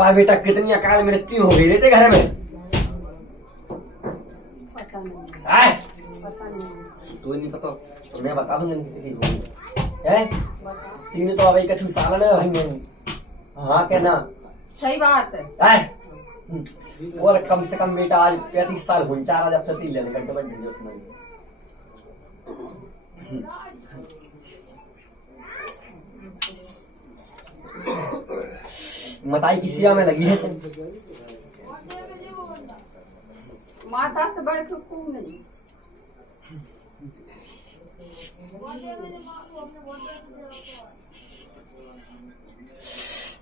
का बेटा कितनी अकाल मृत्यु हो गई रहते घर में? पता नहीं। आए पता नहीं। तो नहीं पता तो मैं बता दूंगा कितनी होगी है। बता। तीन तो अभी कछु साल है भाई मैं। हाँ कहना सही बात है। आए और कम से कम बेटा आज 35 साल हो 4 जब से लेने का डबल वीडियो सुनाई। मताई किसिया में लगी है माता से बढ़ के कौन नहीं।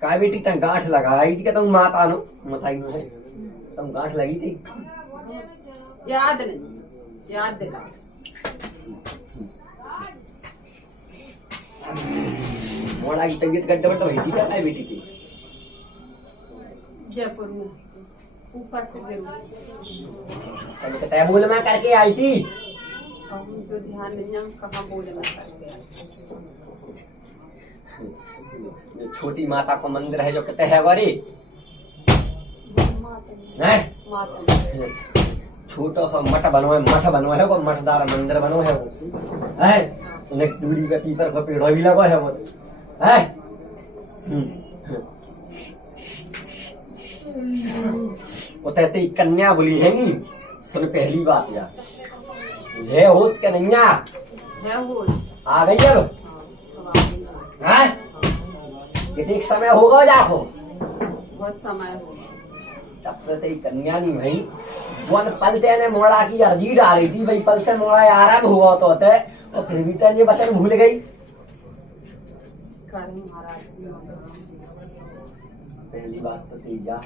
का बेटी तक गांठ लगाई थी क्या तुम माता नो मताई में है तुम गांठ लगी थी? याद नहीं, याद दिला। मोड़ा की तबीयत गड्ढा बड्ढा हुई थी क्या काय बेटी थी? जयपुर में ऊपर से तब तय बोल मैं करके आई थी। जो ध्यान नहीं हम कहाँ बोलना करके जो छोटी माता को मंदिर है जो कहते हैं गौरी छोटो सा मठ बनो है वो मठदार मंदिर बनो है वो है उन्हें दूरी पे पीपर का पेड़ भी लगा है वो है। वो कहते कन्या बोली है नी सुन पहली बात यार है होश के नैया है वो आ गई अब है कितने समय होगा जाको बहुत समय हो तब से तेरी कन्या नहीं भाई वन पलते ने मोड़ा की अर्जी डाली थी भाई पल से मोड़ा आराम हुआ तो होते और फिर भी तेने वचन भूल गई। पहली बात तो थी जा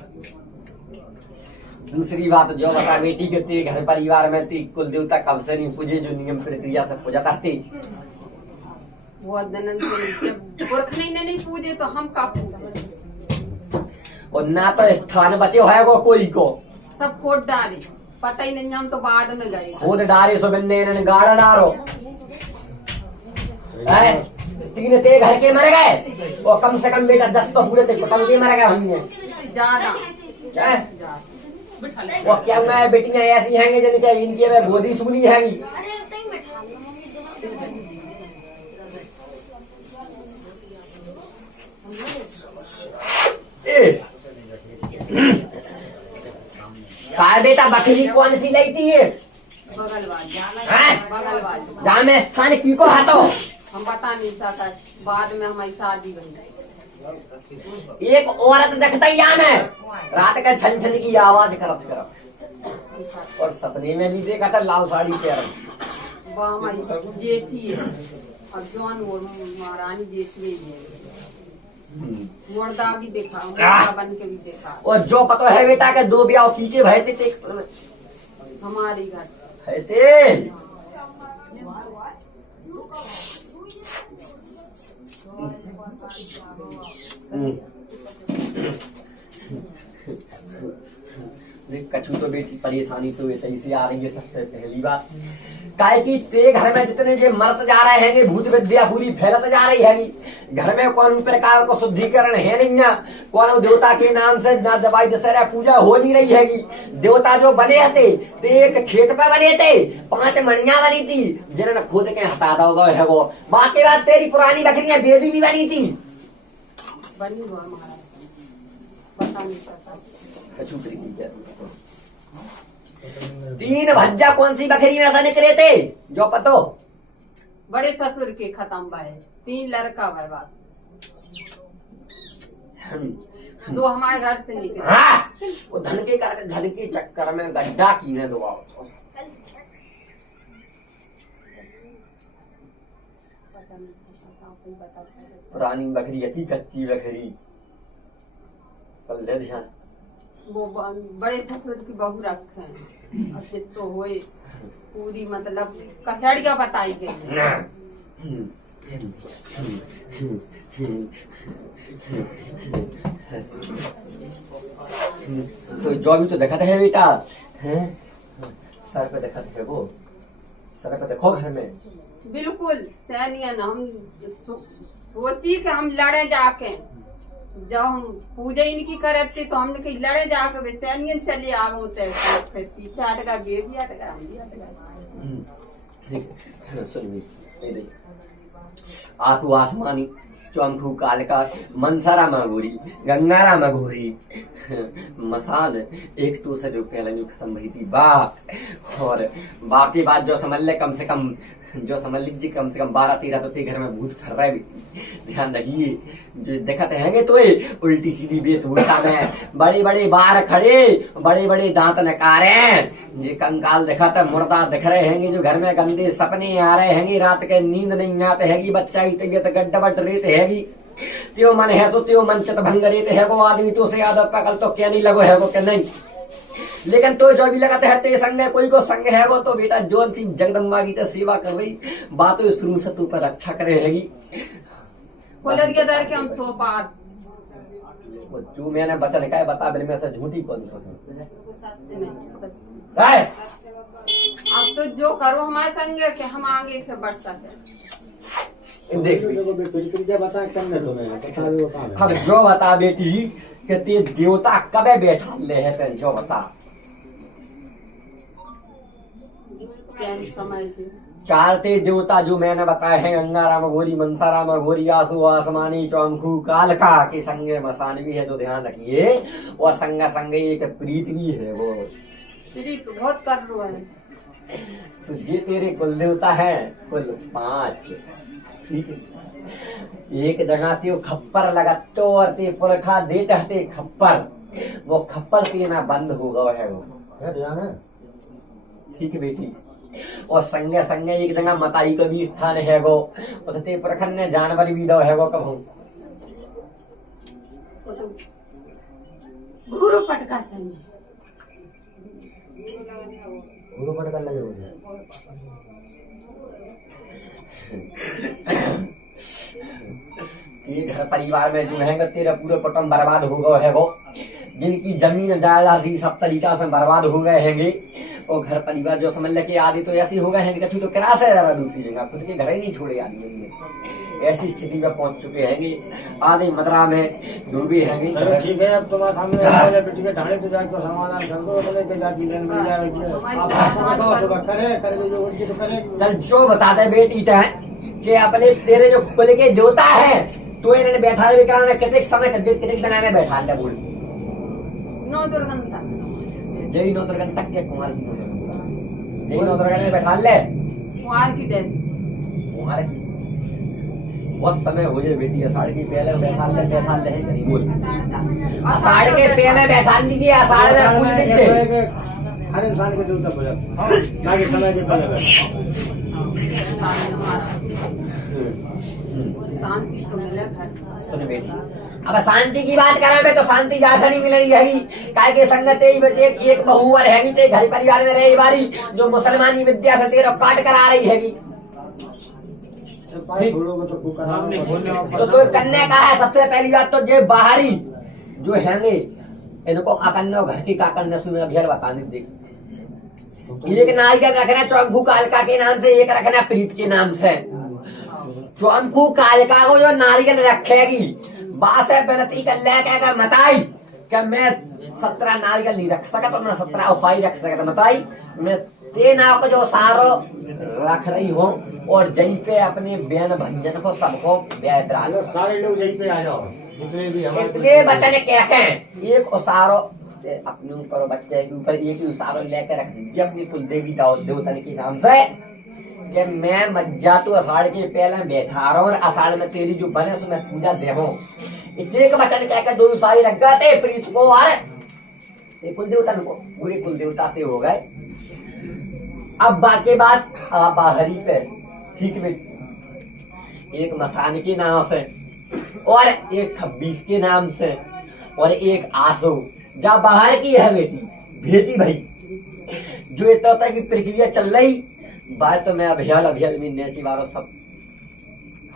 दूसरी बात जो बता बेटी के तेरे घर परिवार में ती कुल देवता कब से नहीं पूजे जो नियम प्रक्रिया से पूजा करती वो दिन पुरख नहीं पूजे तो हम का पूजे और ना तो स्थान बचे है को कोई को सब खोट डाले पता ही नहीं हम तो बाद में गए खुद डारे सो बंदे ने गाड़ा डारो तीन ते घर के मर गए वो कम से कम बेटा 10 तो पूरे थे पतंग के मर गए हमने ज्यादा वो क्या मैं बेटियां ऐसी हैं जिनके इनकी में गोदी सुनी है। बेटा बकरी कौन सी लाई थी ये बगल वाली जहाँ में स्थान की को हाथो हम बता नहीं सकता बाद में हमारी शादी बनी एक औरत देखता ही यहाँ में रात का छन छन की आवाज करत करत और सपने में भी देखा था लाल साड़ी पहन वो हमारी जेठी है और जौन वो महारानी जेठी है मुर्दा भी देखा मुर्दा बन के भी देखा और जो पता है बेटा के 2 ब्याह कीजिए भय थे हमारी घर है थे कछु तो बेटी परेशानी तो ऐसे ही आ रही है। सबसे पहली बात काय की ते घर में जितने जे मरत जा रहे हैं भूत विद्या पूरी फैलत जा रही है घर में कौन प्रकार को शुद्धिकरण है नहीं ना कौन देवता के नाम से ना दवाई दशहरा पूजा हो नहीं रही है। देवता जो बने थे ते एक खेत पे बने थे 5 मणिया बनी थी जिन्होंने खुद के हटा दो है वो बाकी बात तेरी पुरानी बकरियां बेदी भी बनी थी बनी हुआ महाराज पता नहीं पता 3 भज्जा कौन सी बकरी में ऐसा निकले थे जो पतो बड़े ससुर के खत्म भाई 3 लड़का भाई बात 2 हमारे घर से निकले। हाँ वो धन के चक्कर में गड्ढा कीने दो पुरानी बकरी अति कच्ची बकरी कल ध्यान वो बड़े ससुर की बहू रखे हैं और फिर तो हुए पूरी मतलब कसड़िया बताई गई तो जो भी तो देखा है बेटा है सर पे देखा है वो सर पे देखो घर में बिल्कुल सैनियन हम सोची कि हम लड़े जाके जब हम पूजा इनकी करे थे तो हमने कहीं लड़े जाकर वैसे चले आओ फिर पीछे हटका गे भी हटका हम भी हटका। सुन आंसू आसमानी चौमखू कालका मनसारा मगोरी गंगारा मगोरी मसान एक तो से जो पहले में खत्म हुई थी बात और बाकी बात जो समझ ले कम से कम जो समझ लीजिए कम से कम 12-13 तो ते घर में भूत फर रहे भी ध्यान रखिए जो देखते हैंगे तो उल्टी सीधी वेशभूषा में बड़े बड़े बार खड़े बड़े बड़े दांत नकारे ये कंकाल दिखाते मुर्दा दिख रहे हैंगे जो घर में गंदे सपने आ रहे हैंगे रात के नींद नहीं आते हैगी बच्चा की तबियत गड्ढबट रहते हैगी त्यो मन है तो त्यो मन चित भंग रहते है वो आदमी तो से आदत पकल तो क्या नहीं लगो है वो क्या नहीं लेकिन तो जो भी लगाते है ते संग कोई को संग है वो तो बेटा जोन सी जगदम्बा की तो सेवा कर रही बातों शुरू से तू पर रक्षा करे हैगी बोलरिया दर के हम सो पात जो मैंने बचन का बता मेरे में से झूठी कौन अब तो जो करो हमारे संग के हम आगे से बढ़ सके देख अब जो बता बेटी कि ते देवता कबे बैठा ले है जो बता चार ते देवता जो मैंने बताए हैं गंगा राम घोरी मनसा राम घोरी आसू आसमानी चौमखू कालका के संगे मसान भी है तो ध्यान रखिए और संग संग एक प्रीत भी है वो प्रीत बहुत कर रहा है तो ये तेरे कुल देवता है कुल 5 ठीक है एक जगह ते खप्पर लगाते और ते पुरखा देते खप्पर वो खप्पर पीना बंद हो गया है वो ठीक है बेटी और संगे संगे एक जगह मताई का भी स्थान है वो ते पुरखन ने जानवर भी दो है वो कब गुरु पटका चाहिए गुरु पटका लगे ये घर परिवार में जो है तेरा पूरा कुटुंब बर्बाद हो गए है वो जिनकी जमीन जायदाद सब तरीका से बर्बाद हो गए हैंगे और घर परिवार जो समझ ले आदि तो ऐसी हो गए हैं कछु तो किराया से ज्यादा दूसरी जगह खुद के घर ही नहीं छोड़े आदमी ऐसी स्थिति में पहुंच चुके हैं आधे मदरा में डूबे हैं ठीक है अब तुम्हारे सामने बेटी के ढाणे तो जाकर समाधान कर दो चल जो बता दे बेटी कि अपने तेरे जो कुल के जोता है तो इन्होंने बैठा हुए कितने समय कितने दिन में बैठा ले बोल 9 दुर्गन तक जय 9 दुर्गन तक के कुमार की जय 9 दुर्गन में बैठा ले कुमार की देन कुमार की बहुत समय हो जाए बेटी अषाढ़ की पहले बैठा ले कहीं बोल अषाढ़ के पहले बैठा लीजिए अषाढ़ में फूल दीजिए हर इंसान के देवता बजा बाकी समय के पहले शांति तो मिले घर सुन बेटी अब शांति की बात करें में तो शांति जैसा नहीं मिल रही है काय के संगत एक बहू और हैगी ते घर परिवार में रही बारी जो मुसलमानी विद्या से तेरा काट कर आ रही हैगी तो कन्या का है सबसे पहली बात तो ये बाहरी जो हैंगे इनको अकन्या घर की काकन्या सुन अभियान बताने देख एक नारियल रखना चौमखू कालका के नाम से एक रखना प्रीत के नाम से चौमखू कालका को जो नारियल रखेगी बास है बेनती कर ले मताई क्या मैं 17 नारियल नहीं रख सका तो मैं 17 उसाई रख सका मताई मैं ते नाव को जो सारो रख रही हूँ और जहीं पे अपने व्यन भंजन को सबको सारे लोग यहीं पे आ जाओ जितने भी इतने बच्चे क्या कहें एक उसारो अपने ऊपर बच्चे के ऊपर एक ही उसारो लेकर रख दीजिए अपनी कुल देवी देवता के नाम से कि मैं मज्जा तो अषाढ़ के पहले बैठा रहा हूँ और अषाढ़ में तेरी जो बने उसमें पूजा दे हूँ एक बचन कहकर 2 उसारी रख गए प्रीत को और कुल देवता को पूरे कुल देवता से हो गए। अब बाकी बात बाहरी पे ठीक है एक मसान के नाम से और एक 26 के नाम से और एक आसो जा बाहर की है बेटी भेजी भाई जो इतना की प्रक्रिया चल रही बात तो मैं अभियाल में नेची वालों सब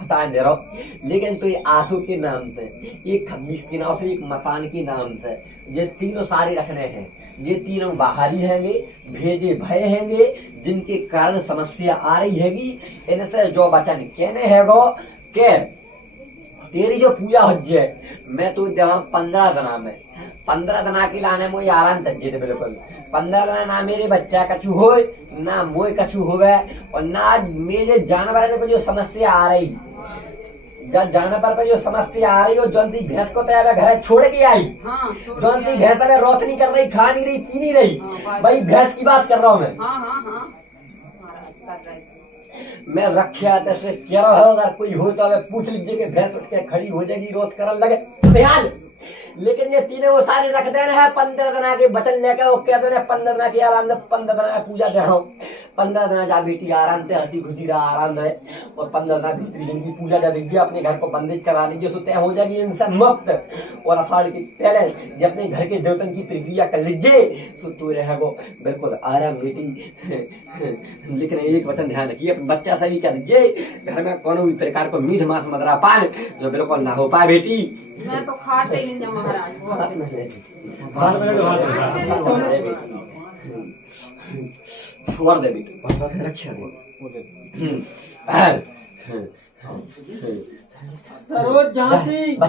हटा दे रहा हूँ लेकिन तो ये आंसू के नाम से एक 26 के नाम से एक मसान के नाम से ये तीनों सारे रखने हैं ये तीनों बाहरी हैंगे भेजे भय हैंगे जिनके कारण समस्या आ रही हैगी इनसे जो वचन कहने है वो के तेरी जो पूजा हो जाए मैं तो देवा 15 दिना में 15 दिना के लाने मोई आराम तक थे बिल्कुल 15 दिना ना मेरे बच्चा कछु हो ना मोई कछु होवे और ना मेरे जानवर पे जो समस्या आ रही जब जानवर पे जो समस्या आ रही हो जौन सी भैंस को तैयार घर छोड़ के आई हाँ जौन सी भैंस में रोशनी कर रही खा नहीं रही पी नहीं रही भाई भैंस की बात कर रहा हूँ मैं हाँ हाँ हाँ महाराज कर रहे थे। मैं रखा तैसे क्या हो अगर कोई हो तो हमें पूछ लीजिए कि भैंस उठ के खड़ी हो जाएगी रोज करने लगे ध्यान लेकिन ये तीनों वो सारे रख देने हैं 15 दिना के वचन लेके वो कहते हैं 15 दिना की आराम से 15 दिना पूजा दे रहा हूँ 15 दिना जा बेटी आराम से हंसी खुशी रहा आराम है और 15 दिना भीतरी दिन की पूजा जा दीजिए अपने घर को बंदिश करा लीजिए सो तय हो जाएगी इंसान मुक्त और आषाढ़ के पहले जब अपने घर के देवतन की प्रक्रिया कर लीजिए सो तो रहेगो बिल्कुल आराम बेटी लेकिन एक वचन ध्यान रखिए अपने बच्चा से भी कह दीजिए घर में कोनो भी प्रकार को मीठ मांस मदरा पान जो बिल्कुल ना हो पाए बेटी मैं तो खाते ही नहीं महाराज हाथ में ले लो, हाथ में। छोड़ दे बेटी रक्षा दे सरोज झांसी